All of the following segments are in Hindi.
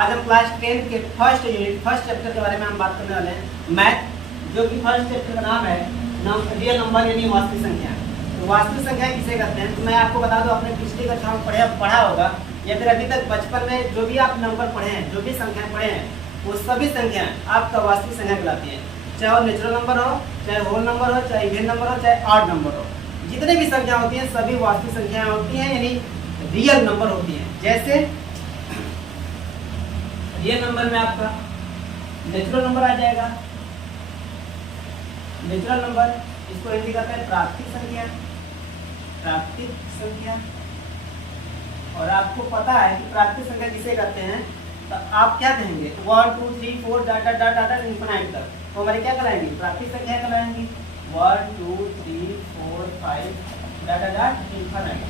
आज हम क्लास 10 के फर्स्ट यूनिट फर्स्ट चैप्टर के बारे में हम बात करने वाले हैं मैथ, जो कि फर्स्ट चैप्टर का नाम है रियल नंबर यानी वास्तविक संख्या। तो वास्तविक संख्या किसे कहते हैं, तो मैं आपको बता दूं, अपने पिछली कक्षा में पढ़ा होगा या फिर अभी तक बचपन में जो भी आप नंबर पढ़े हैं, जो भी संख्याएं पढ़े हैं, वो सभी संख्याएं आपका वास्तविक संख्या कहलाती है। चाहे वो नेचुरल नंबर हो, चाहे होल नंबर हो, चाहे इवेन नंबर हो, चाहे ऑड नंबर हो, जितने भी संख्या होती हैं सभी वास्तविक संख्याएं होती हैं यानी रियल नंबर होती हैं। जैसे रियल नंबर में आपका नेचुरल नंबर आ जाएगा। नेचुरल नंबर इसको हिंदी कहते हैं प्राकृतिक संख्या, प्राकृतिक संख्या। और आपको पता है कि प्राकृतिक संख्या किसे कहते हैं, तो आप क्या कहेंगे 1 2 3 4 डाटा डाटा डाटा इनफिनाइट तक, तो हमारे क्या कहलाएंगी प्राकृतिक संख्या कहलाएंगी 1 2 3 4 5 डाटा डाट इनफिनाइट,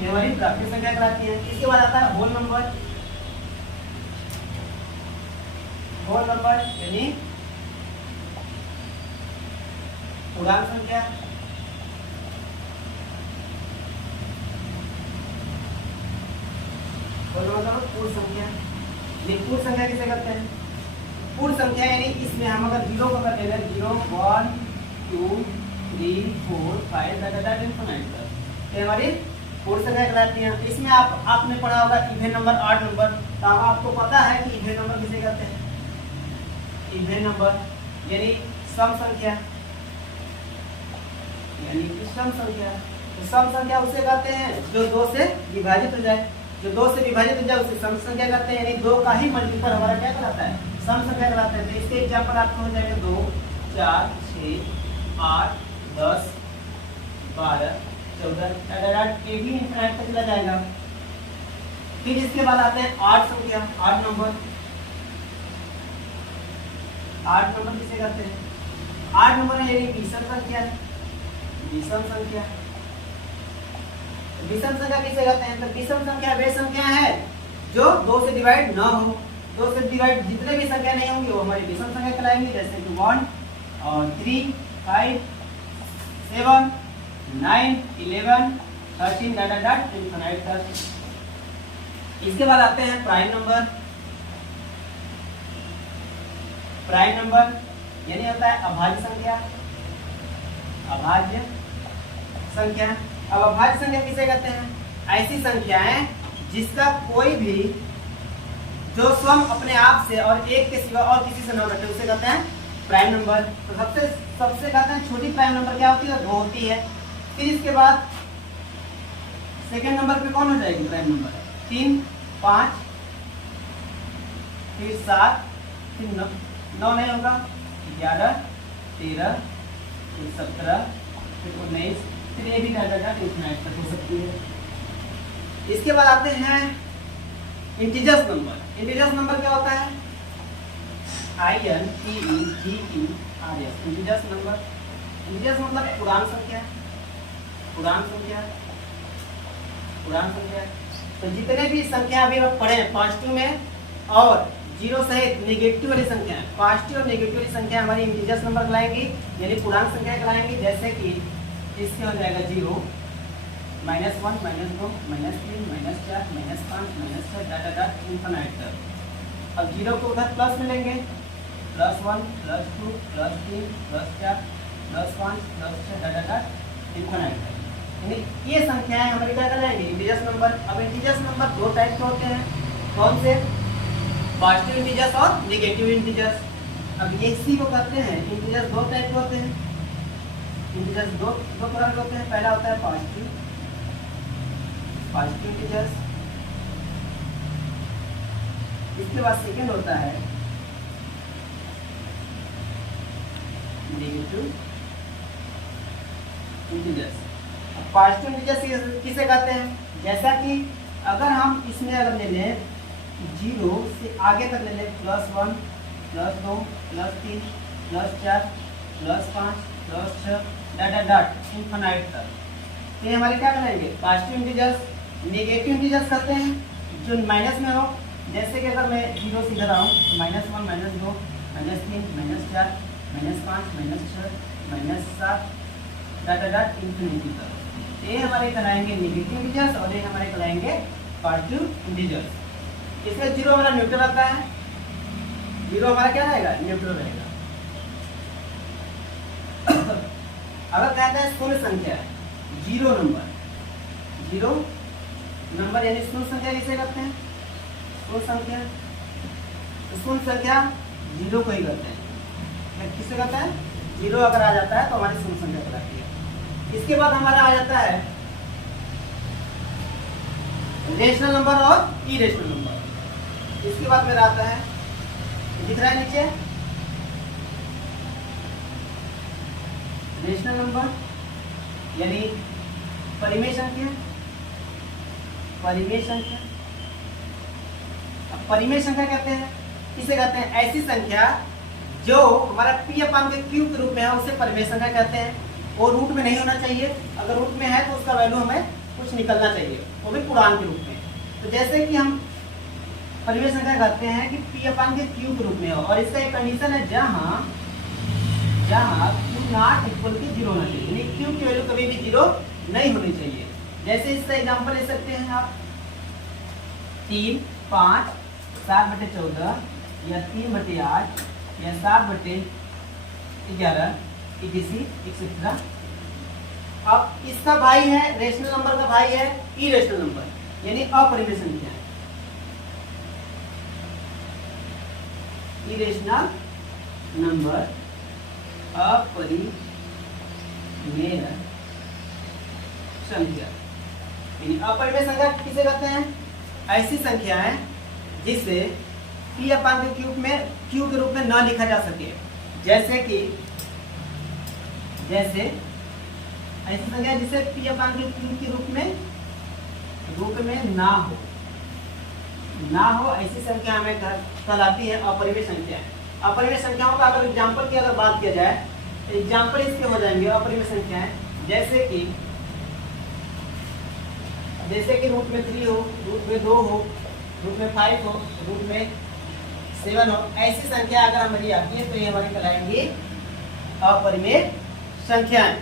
ये हमारी प्राकृतिक संख्या कहलाती है। इसके बाद आता है होल नंबर। होल नंबर यानी पूर्णांक संख्या। पूर्ण संख्या, ये पूर्ण संख्या किसे कहते हैं, पूर्ण संख्या यानी इसमें हम अगर जीरो को कर देंगे 0 1 2 3 4 5 डाटा इनफिनाइट तक, ये हमारी पूर्ण संख्या कहलाती है। इसमें आपने पढ़ा होगा इवेन नंबर ऑड नंबर, तो आपको पता है कि इवेन नंबर किसे कहते हैं, इवेन नंबर यानी सम संख्या, यानी कि सम संख्या। तो सम संख्या उसे कहते हैं जो 2 से विभाजित हो जाए, जो 2 से विभाजित हो जाए उसे सम संख्या कहते हैं, यानी 2 का ही मल्टीपल हमारा क्या कहलाता है, सम संख्या कहलाता है। तो इसके एग्जांपल आपको हो जाएगा 2 4 6 8 10 12 14 के भी इनफिनाइट तक चला जाएगा। फिर इसके बाद आते हैं ऑड संख्या, ऑड नंबर। ऑड नंबर किसे कहते हैं, ऑड नंबर यानी विषम संख्या, विषम संख्या। विषम संख्या किसे कहते हैं, तो विषम संख्या वे संख्या है जो 2 से डिवाइड ना हो। 2 से डिवाइड जितने भी संख्या नहीं होंगी वो हमारी विषम संख्या कहलाएंगी, जैसे कि 1 और 3 5 7 9 11 13 डाटा डाट इनफिनाइट तक। इसके बाद आते हैं प्राइम नंबर। प्राइम नंबर यानी होता है अभाज्य संख्या, अभाज्य संख्या। अब अभाज्य संख्या किसे कहते हैं, ऐसी संख्याएं जिसका कोई भी जो स्वयं अपने आप से और एक के सिवा और किसी से न घटे उसे कहते हैं प्राइम नंबर। तो सबसे कहते हैं छोटी प्राइम नंबर क्या होती है, 2 होती है। फिर इसके बाद सेकेंड नंबर पे कौन हो जाएगी प्राइम नंबर, 3 5 फिर 7 फिर 9 नहीं होगा, 11 13 फिर 17 फिर 19 फिर ये भी डाटा इनफिनाइट तक हो सकती है। इसके बाद आते हैं इंटीजर्स नंबर। इंटीजर्स नंबर क्या होता है, INTEGERS इंटीजर्स नंबर। इंटीजर्स मतलब पूर्णांक संख्या, पूर्णांक संख्या, पूर्णांक संख्या। तो जितने भी संख्या अभी आप पढ़े हैं पॉजिटिव में और जीरो सहित नेगेटिव वाली संख्या, पॉजिटिव और नेगेटिव वाली संख्या हमारी इंटीजर्स नंबर कहलाएंगी यानी पूर्णांक संख्या कहलाएंगी। जैसे कि इसके हो जाएगा 0 -1 -2 -3 -4 -5 -6 डाटा डाट इनफिनाइट तक। अब 0 को उधर प्लस में लेंगे, +1 +2 +3 +4 +5 +6 डाटा डाट इनफिनाइट तक, यानी ये संख्याएं हमारी क्या कहलाएंगी इंटीजर्स नंबर। अब इंटीजर्स नंबर 2 टाइप के होते हैं, कौन से, पॉजिटिव इंटीजर्स और नेगेटिव इंटीजर्स। अब इसी को कहते हैं इंटीजर्स 2 टाइप के होते हैं। इंटीजर्स दो प्रकार के होते हैं, पहला होता है पॉजिटिव इंटीजर्स, इसके बाद सेकंड होता है नेगेटिव इंटीजर्स। पॉजिटिव इंटीजर्स किसे कहते हैं, जैसा कि अगर हम इसमें अगर ले लें 0 से आगे तक ले लें +1 +2 +3 +4 +5 +6 डाटा डाट इनफिनाइट तक, ये हमारे क्या कहलाएंगे पॉजिटिव इंटीजर्स। नेगेटिव इंटीजर्स कहते हैं जो माइनस में हो, जैसे कि अगर मैं 0 से इधर आऊँ -1 -2 -3 -4 -5 -6 -7 डाटा डाट इनफिनिटी तक, ये हमारे कहलाएंगे नेगेटिव इंटीजर्स और ये हमारे कहलाएंगे पॉजिटिव इंटीजर्स। इसमें जीरो हमारा न्यूट्रल आता है, जीरो हमारा क्या रहेगा, न्यूट्रल रहेगा। अगर कहते हैं शून्य संख्या, जीरो नंबर, जीरो नंबर यानी शून्य संख्या किसे कहते हैं, शून्य संख्या, शून्य संख्या जीरो को ही कहते हैं। किसे कहते हैं, जीरो अगर आ जाता है तो हमारी शून्य संख्या कहलाती है। इसके बाद हमारा आ जाता है रेशनल नंबर और इरेशनल नंबर। इसके बाद मेरा आता है, दिख रहा है नीचे, रेशनल नंबर यानी परिमेय संख्या, परिमेय संख्या। अब परिमेय संख्या कहते हैं, किसे कहते हैं, ऐसी संख्या जो हमारा p अपान के q के रूप में है उसे परिमेय संख्या कहते हैं। वो रूट में नहीं होना चाहिए, अगर रूट में है तो उसका वैल्यू हमें कुछ निकलना चाहिए, वो भी पूर्णांक के रूप में। तो जैसे कि हम परिमेय संख्या कहते हैं कि p अपान के q के रूप में हो, और इसका एक कंडीशन है जहाँ q not equal to zero होना चाहिए, यानी q की वैल्यू कभी भी जीरो नहीं होनी चाहिए। जैसे इसका एग्जांपल ले सकते हैं आप 3, 5, 7/14 या 3/8 या 7/11 etc। अब इसका भाई है, रेशनल नंबर का भाई है इरेशनल नंबर यानी अपरिमेय संख्या, इरेशनल नंबर अपरिमेय संख्या। यानी अपरिमेय संख्या किसे कहते हैं, ऐसी संख्या है जिसे p अपान के क्यूब में q के रूप में न लिखा जा सके। जैसे कि ऐसी संख्या जिसे p अपान के क्यूब के रूप में ना हो ऐसी संख्या हमें कहलाती है अपरिमेय संख्या। अपरिमेय संख्याओं का अगर एग्जांपल की अगर बात किया जाए तो एग्जांपल इसके हो जाएंगे अपरिमेय संख्याएं, जैसे कि रूट में 3 हो, रूट में 2 हो, रूट में 5 हो, रूट में 7 हो, ऐसी संख्या अगर हमारी आती है तो ये हमारी कहलाएंगी अपरिमेय संख्याएं।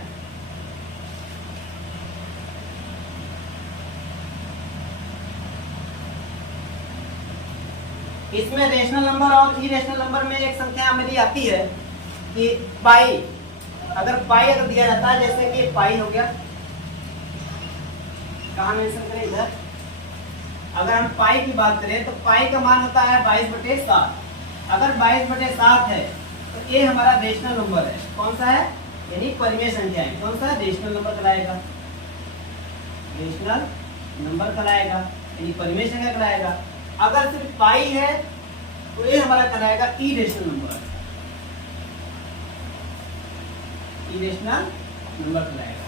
इसमें रेशनल नंबर और इरेशनल नंबर में एक संख्या हमारी आती है कि पाई। अगर पाई अगर दिया जाता है, जैसे कि पाई हो गया, कहाँ मेंशन करें, इधर। अगर हम पाई की बात करें तो पाई का मान होता है 22/7। अगर 22/7 है तो ये हमारा रेशनल नंबर है। कौन सा है, यानी परिमेय संख्या है। कौन सा, रेशनल नंबर कहलाएगा, रेशनल नंबर कहलाएगा यानी परिमेय संख्या कहलाएगा। अगर सिर्फ पाई है तो ये हमारा कहलाएगा इरेशनल नंबर, इरेशनल नंबर कहलाएगा।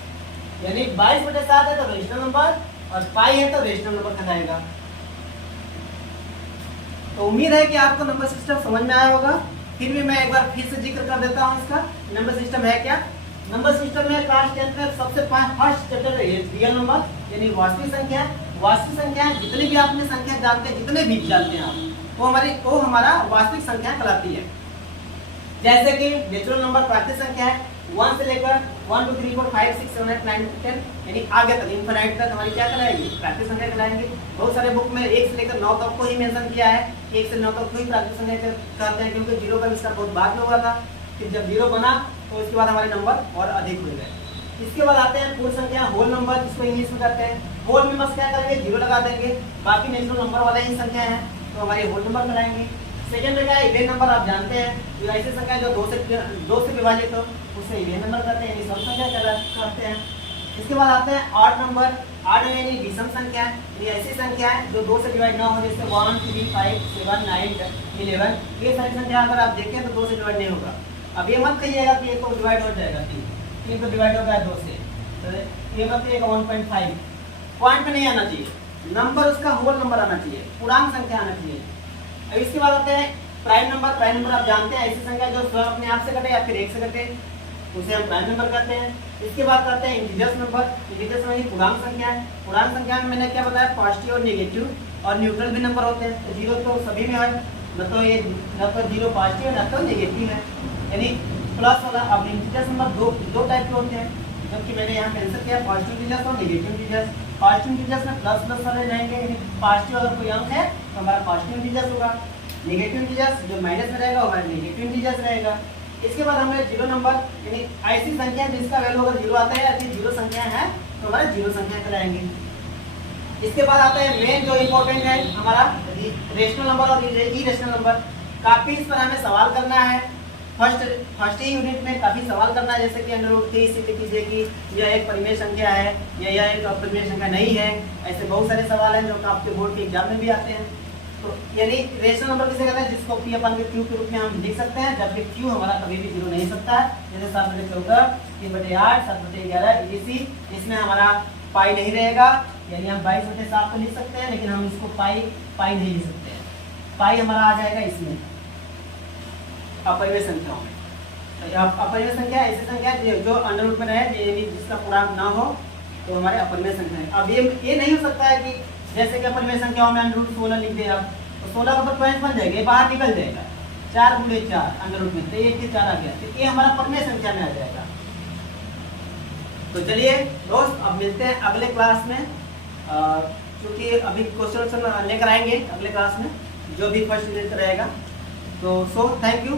यानी 22/7 है तो रेशनल नंबर और पाई है तो रेशनल नंबर कहलाएगा। तो उम्मीद है कि आपको नंबर सिस्टम समझ में आया होगा। फिर भी मैं एक बार फिर से जिक्र कर देता हूँ इसका। नंबर सिस्टम है क्या, नंबर सिस्टम में क्लास 10 में सबसे फर्स्ट चैप्टर है रियल नंबर यानी वास्तविक संख्या। वास्तविक संख्या जितनी भी आपने संख्या जानते हैं, जितने भी जानते हैं आप, वो हमारा वास्तविक संख्या कहलाती है। जैसे कि नेचुरल नंबर प्राकृतिक संख्या है, 1 से लेकर 1 2 3 4 5 6 7 8 9 10 यानी आगे तक इनफिनिट तक हमारी क्या कहलाएगी, प्राकृतिक संख्या कहलाएंगे। बहुत सारे बुक में 1 से लेकर 9 तक को ही मेंशन किया है, 1 से 9 तक को ही प्राकृतिक संख्या कहते हैं, क्योंकि जीरो का विस्तार बहुत बाद में हुआ था। फिर जब जीरो बना तो उसके बाद हमारे नंबर और अधिक हो गए। इसके बाद आते हैं पूर्ण संख्या, होल नंबर, जिसको इंग्लिश में कहते हैं। होल में बस क्या करेंगे, जीरो लगा देंगे, बाकी नेचुरल नंबर वाले ही संख्या है तो हमारे होल नंबर कहलाएंगे। सेकंड में क्या है, इवेन नंबर। आप जानते हैं जो ऐसी संख्या जो 2 से विभाजित हो उसे इवेन नंबर कहते हैं, यानी सम संख्या कहते हैं। इसके बाद आते हैं ऑड नंबर। ऑड यानी विषम संख्या, यानी ऐसी संख्या है जो 2 से डिवाइड ना हो, जैसे 1 3 5 7 9 11। ये सारी संख्या अगर आप देखें तो 2 से डिवाइड नहीं होगा। अब ये मत कहिएगा कि ये तो डिवाइड हो जाएगा, 3 तो डिवाइड होगा 2 से, तो ये मत कहिएगा 1.5 पॉइंट पे नहीं आना चाहिए, नंबर उसका होल नंबर आना चाहिए, पूर्णांक संख्या आना चाहिए। अब इसके बाद आते हैं प्राइम नंबर। प्राइम नंबर आप जानते हैं ऐसी संख्या जो स्वयं अपने आप से कटे या फिर 1 से कटे, उसे हम प्राइम नंबर कहते हैं। इसके बाद करते हैं इंटीजर्स नंबर। इंटीजर्स में पूर्णांक संख्या है। पूर्णांक संख्या में मैंने क्या बताया, पॉजिटिव और नेगेटिव और न्यूट्रल भी नंबर होते हैं। तो जीरो तो सभी में है, न तो ये न तो जीरो पॉजिटिव है न तो नेगेटिव है, यानी प्लस वाला। अब इंटीजर्स नंबर दो टाइप के होते हैं, जबकि मैंने यहाँ मेंशन किया पॉजिटिव इंटीजर्स और नेगेटिव इंटीजर्स। पॉजिटिव इंटीजर्स में प्लस प्लस वाले रहेंगे, यानी पॉजिटिव अगर कोई अंक है तो हमारा पॉजिटिव इंटीजर्स होगा। नेगेटिव इंटीजर्स जो माइनस में रहेगा वो हमारा नेगेटिव इंटीजर्स रहेगा। इसके बाद हमने जीरो नंबर, यानी ऐसी संख्या जिसका वैल्यू अगर जीरो आता है या फिर जीरो संख्या है तो हमारा जीरो संख्या कहलाएंगे। इसके बाद आता है मेन जो इम्पोर्टेंट है हमारा रेशनल नंबर और इरेशनल नंबर। काफी इस पर हमें सवाल करना है, फर्स्ट ही यूनिट में काफी सवाल करना है, जैसे कि √3 सिद्ध कीजिए कि यह एक परिमेय संख्या है या यह एक अपरिमेय संख्या नहीं है। ऐसे बहुत सारे सवाल हैं जो आपके बोर्ड के एग्जाम में भी आते हैं। तो यानी रेशनल नंबर किसे कहते हैं, जिसको P/Q के रूप में हम लिख सकते हैं, जबकि Q हमारा कभी भी जीरो नहीं सकता है। जैसे 7/14, 3/8, 7/11 EC, इसमें हमारा पाई नहीं रहेगा, यानी हम 22/7 तो लिख सकते हैं, लेकिन हम इसको पाई नहीं लिख सकते हैं। पाई हमारा आ जाएगा इसमें अपरिमेय संख्याओं में। तो अपरिमेय संख्या ऐसी संख्या जो अंडर रूट में रहे, यानी जिसका पूर्णांक ना हो, तो हमारे अपरिमेय संख्या है। अब ये नहीं हो सकता है कि जैसे कि अपरिमेय संख्याओं में √16 लिख दे आप, तो 16 का पॉइंट बन जाएगा, बाहर निकल जाएगा, 4 × 4 अंडर रूट में, तो 1 के 4 आ गया, तो ये हमारा अपरिमेय संख्या में आ जाएगा। तो चलिए दोस्त, अब मिलते हैं अगले क्लास में, क्योंकि अभी क्वेश्चन लेकर आएंगे अगले क्लास में जो भी फर्स्ट यूनिट रहेगा। तो थैंक यू।